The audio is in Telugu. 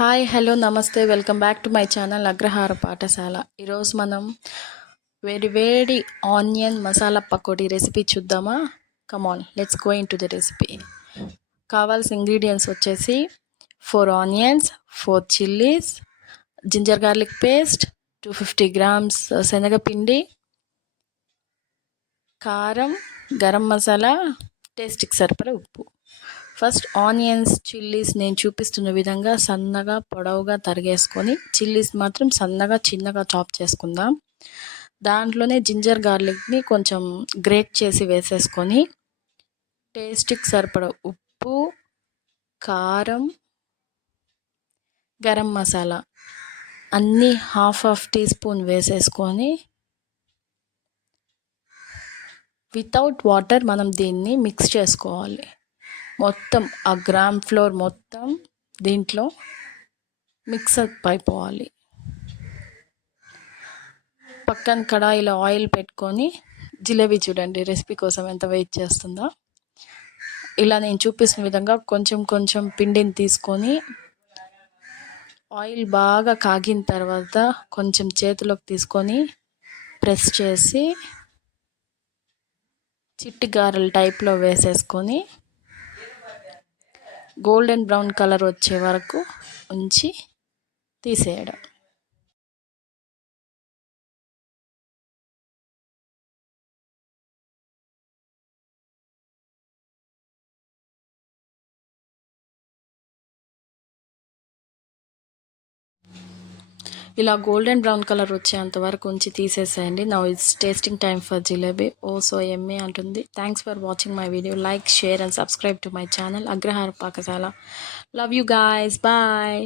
హాయ్ హలో నమస్తే welcome back to my channel Agrahara Pathashala. ఈరోజు మనం వేడి వేడి ఆనియన్ మసాలా పకోడీ రెసిపీ చూద్దామా? Come on let's go in to the recipe. కావాల్సిన ఇంగ్రీడియంట్స్ వచ్చేసి 4 onions, 4 chillies, ginger garlic paste, 250 grams శనగపిండి, కారం, గరం మసాలా, టేస్ట్కి సరిపడా ఉప్పు. ఫస్ట్ ఆనియన్స్, చిల్లీస్ నేను చూపిస్తున్న విధంగా సన్నగా పొడవుగా తరిగేసుకొని, చిల్లీస్ మాత్రం సన్నగా చిన్నగా చాప్ చేసుకుందాం. దాంట్లోనే జింజర్ గార్లిక్ని కొంచెం గ్రేట్ చేసి వేసేసుకొని, టేస్ట్కి సరిపడ ఉప్పు, కారం, గరం మసాలా అన్నీ హాఫ్ టీ స్పూన్ వేసేసుకొని వితౌట్ వాటర్ మనం దీన్ని మిక్స్ చేసుకోవాలి. మొత్తం ఆ గ్రామ్ ఫ్లోర్ మొత్తం దీంట్లో మిక్సప్ అయిపోవాలి. పక్కన కడాయిలో ఆయిల్ పెట్టుకొని, జిలేబీ చూడండి రెసిపీ కోసం ఎంత వెయిట్ చేస్తుందో. ఇలా నేను చూపిస్తున్న విధంగా కొంచెం కొంచెం పిండిని తీసుకొని ఆయిల్ బాగా కాగిన తర్వాత కొంచెం చేతిలోకి తీసుకొని ప్రెస్ చేసి చిట్టి గారెల టైప్లో వేసేసుకొని గోల్డెన్ బ్రౌన్ కలర్ వచ్చే వరకు ఉంచి తీసేయడం. ఇలా గోల్డెన్ బ్రౌన్ కలర్ వచ్చేంత వరకు ఉంచి తీసేసేయండి. Now it's tasting time for jalebi. Oh so yummy అంటుంది. Thanks for watching my video. Like, share and subscribe to my channel Agrahara Pakashala. Love you guys. Bye.